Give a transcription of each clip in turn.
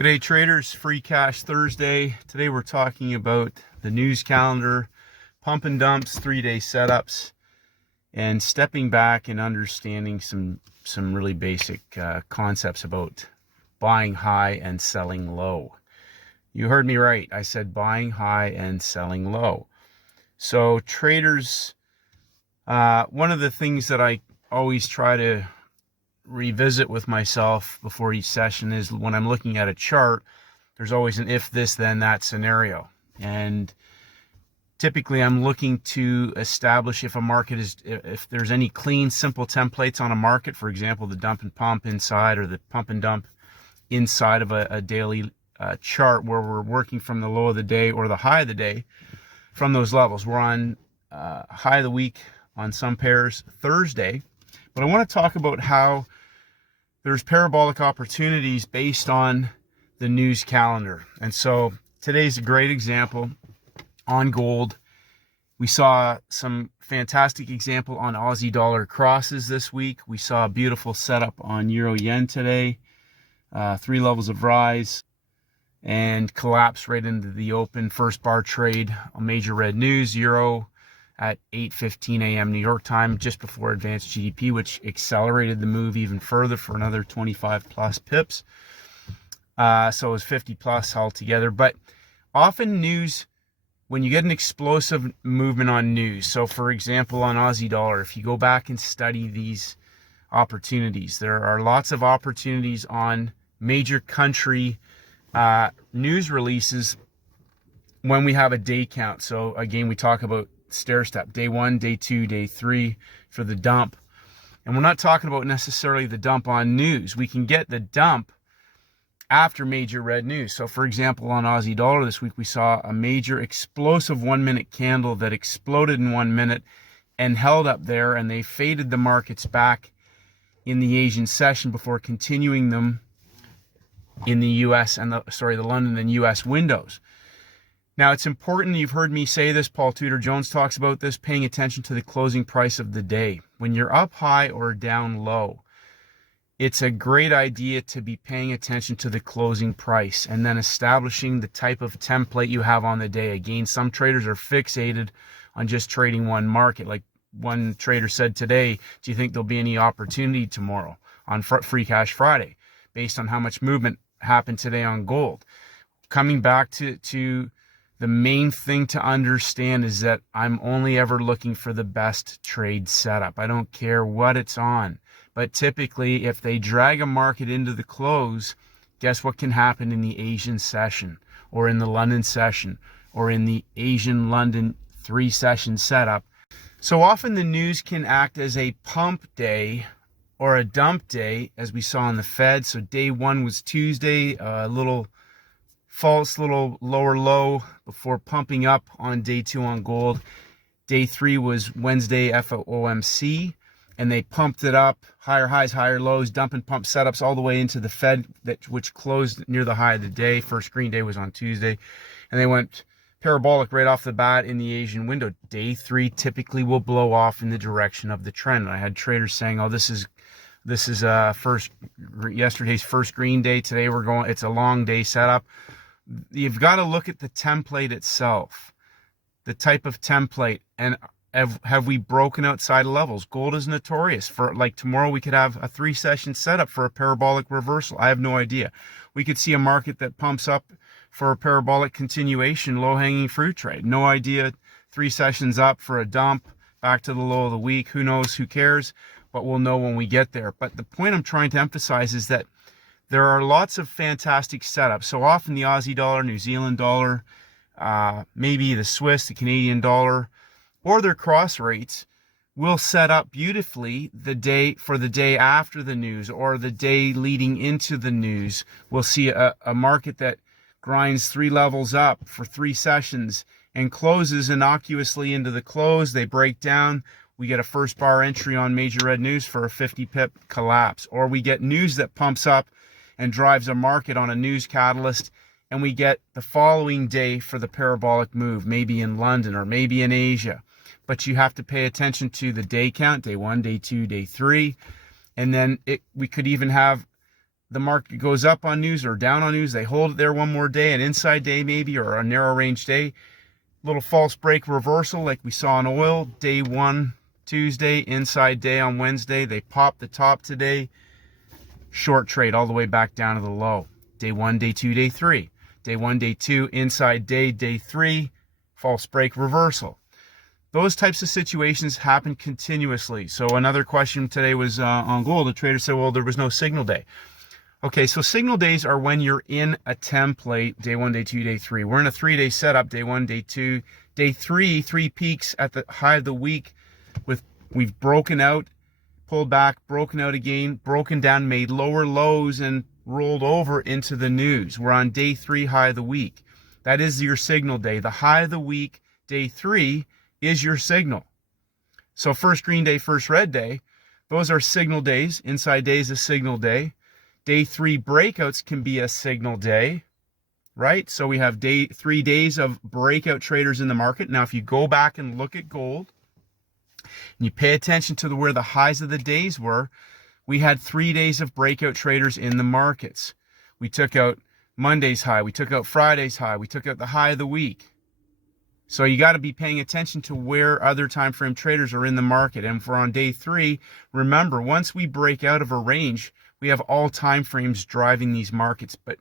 G'day traders, Free Cash Thursday. Today we're talking about the news calendar, pump and dumps, 3-day setups, and stepping back and understanding some really basic concepts about buying high and selling low. You heard me right. I said buying high and selling low. So traders, one of the things that I always try to revisit with myself before each session is when I'm looking at a chart, there's always an if this then that scenario, and typically I'm looking to establish if a market is, if there's any clean simple templates on a market, for example the dump and pump inside or the pump and dump inside of a daily chart where we're working from the low of the day or the high of the day from those levels. We're on high of the week on some pairs Thursday, but I want to talk about how there's parabolic opportunities based on the news calendar. And so today's a great example on gold. We saw some fantastic example on Aussie dollar crosses this week. We saw a beautiful setup on euro yen today, 3 levels of rise and collapse right into the open. First bar trade on major red news, euro at 8:15 a.m. New York time, just before advanced GDP, which accelerated the move even further for another 25 plus pips. So it was 50 plus altogether. But often news, when you get an explosive movement on news, so for example on Aussie dollar, if you go back and study these opportunities, there are lots of opportunities on major country news releases when we have a day count. So again, we talk about stair step, day 1, day 2, day 3 for the dump. And we're not talking about necessarily the dump on news. We can get the dump after major red news. So for example, on Aussie dollar this week, we saw a major explosive 1-minute candle that exploded in 1 minute and held up there, and they faded the markets back in the Asian session before continuing them in the US and the London and US windows. Now, it's important, you've heard me say this, Paul Tudor Jones talks about this, paying attention to the closing price of the day. When you're up high or down low, it's a great idea to be paying attention to the closing price and then establishing the type of template you have on the day. Again, some traders are fixated on just trading one market. Like one trader said today, do you think there'll be any opportunity tomorrow on Free Cash Friday based on how much movement happened today on gold? Coming back to the main thing to understand is that I'm only ever looking for the best trade setup. I don't care what it's on. But typically, if they drag a market into the close, guess what can happen in the Asian session or in the London session or in the Asian London 3-session setup? So often the news can act as a pump day or a dump day, as we saw in the Fed. So day 1 was Tuesday, a little false little lower low before pumping up on day 2 on gold. Day 3 was Wednesday FOMC, and they pumped it up, higher highs, higher lows, dump and pump setups all the way into the Fed, which closed near the high of the day. First green day was on Tuesday, and they went parabolic right off the bat in the Asian window. Day 3 typically will blow off in the direction of the trend. And I had traders saying, oh, this is yesterday's first green day. Today it's a long day setup. You've got to look at the template itself, the type of template, and have we broken outside of levels? Gold is notorious for, like, tomorrow we could have a 3-session setup for a parabolic reversal. I have no idea. We could see a market that pumps up for a parabolic continuation, low-hanging fruit trade. No idea. 3 sessions up for a dump, back to the low of the week. Who knows? Who cares? But we'll know when we get there. But the point I'm trying to emphasize is that there are lots of fantastic setups. So often the Aussie dollar, New Zealand dollar, maybe the Swiss, the Canadian dollar, or their cross rates will set up beautifully the day after the news or the day leading into the news. We'll see a market that grinds 3 levels up for 3 sessions and closes innocuously into the close. They break down. We get a first bar entry on major red news for a 50 pip collapse, or we get news that pumps up and drives a market on a news catalyst, and we get the following day for the parabolic move, maybe in London or maybe in Asia. But you have to pay attention to the day count, day 1, day 2, day 3, and then we could even have the market goes up on news or down on news, they hold it there one more day, an inside day maybe, or a narrow range day. Little false break reversal like we saw in oil. Day one, Tuesday, inside day on Wednesday. They popped the top today. Short trade all the way back down to the low. Day one, day two, day three. Day one, day two, inside day, day three, false break reversal. Those types of situations happen continuously. So another question today was on gold. The trader said, well, there was no signal day. Okay, so signal days are when you're in a template, day one, day two, day three. We're in a 3-day setup, day one, day two, day three, 3 peaks at the high of the week. We've broken out, pulled back, broken out again, broken down, made lower lows, and rolled over into the news. We're on day 3, high of the week. That is your signal day. The high of the week, day 3, is your signal. So first green day, first red day, those are signal days. Inside day is a signal day. Day 3 breakouts can be a signal day, right? So we have 3 days of breakout traders in the market. Now, if you go back and look at gold, and you pay attention to where the highs of the days were, we had 3 days of breakout traders in the markets. We took out Monday's high. We took out Friday's high. We took out the high of the week. So you got to be paying attention to where other time frame traders are in the market. And if we're on day 3, remember, once we break out of a range, we have all time frames driving these markets. But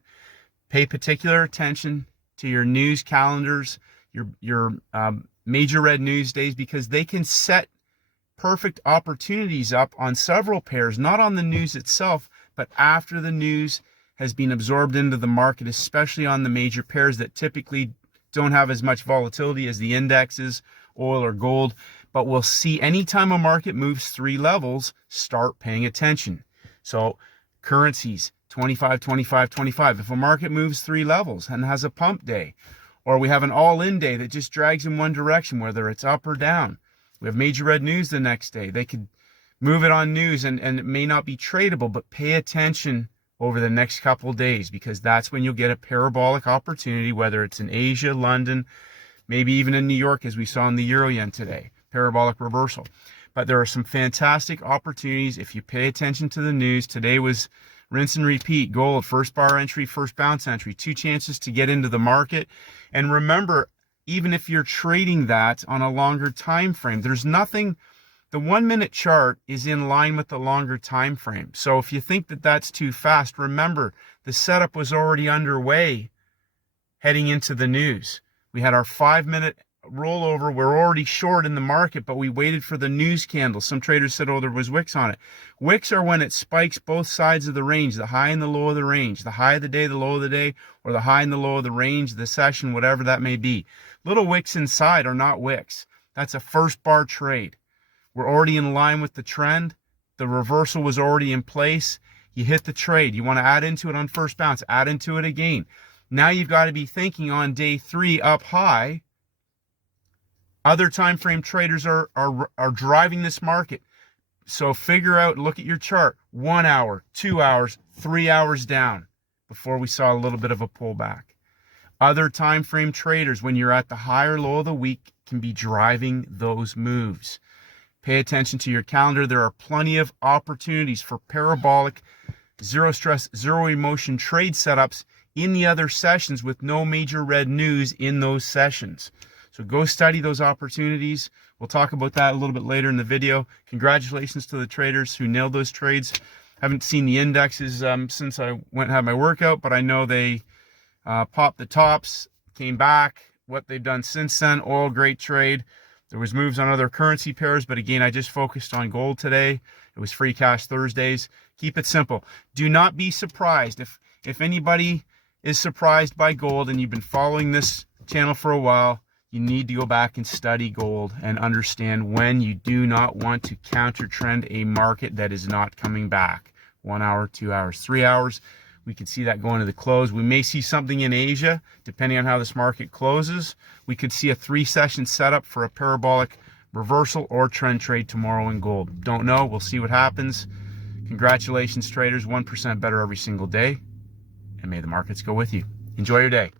pay particular attention to your news calendars, your major red news days, because they can set perfect opportunities up on several pairs, not on the news itself, but after the news has been absorbed into the market, especially on the major pairs that typically don't have as much volatility as the indexes, oil or gold. But we'll see anytime a market moves 3 levels, start paying attention. So currencies, 25, 25, 25. If a market moves 3 levels and has a pump day, or we have an all-in day that just drags in one direction, whether it's up or down, we have major red news the next day. They could move it on news and it may not be tradable, but pay attention over the next couple of days, because that's when you'll get a parabolic opportunity, whether it's in Asia, London, maybe even in New York, as we saw in the Euro Yen today, parabolic reversal. But there are some fantastic opportunities if you pay attention to the news. Today was rinse and repeat. Gold, first bar entry, first bounce entry, 2 chances to get into the market. And remember, even if you're trading that on a longer time frame, there's nothing. The 1-minute chart is in line with the longer time frame. So if you think that that's too fast, remember the setup was already underway heading into the news. We had our 5-minute rollover. We're already short in the market, but we waited for the news candle. Some traders said, oh, there was wicks on it. Wicks are when it spikes both sides of the range, the high and the low of the range, the high of the day, the low of the day, or the high and the low of the range, the session, whatever that may be. Little wicks inside are not wicks. That's a first bar trade. We're already in line with the trend. The reversal was already in place. You hit the trade. You want to add into it on first bounce, add into it again. Now you've got to be thinking on day 3 up high. Other time frame traders are driving this market. So figure out, look at your chart, 1 hour, 2 hours, 3 hours down before we saw a little bit of a pullback. Other time frame traders, when you're at the high or low of the week, can be driving those moves. Pay attention to your calendar. There are plenty of opportunities for parabolic, zero stress, zero emotion trade setups in the other sessions with no major red news in those sessions. So go study those opportunities. We'll talk about that a little bit later in the video. Congratulations to the traders who nailed those trades. Haven't seen the indexes since I went and had my workout, but I know they popped the tops, came back. What they've done since then, oil, great trade. There was moves on other currency pairs, but again, I just focused on gold today. It was Free Cash Thursdays. Keep it simple. Do not be surprised. If anybody is surprised by gold and you've been following this channel for a while, you need to go back and study gold and understand when you do not want to counter trend a market that is not coming back. 1 hour, 2 hours, 3 hours. We could see that going to the close. We may see something in Asia, depending on how this market closes. We could see a 3-session setup for a parabolic reversal or trend trade tomorrow in gold. Don't know. We'll see what happens. Congratulations, traders. 1% better every single day. And may the markets go with you. Enjoy your day.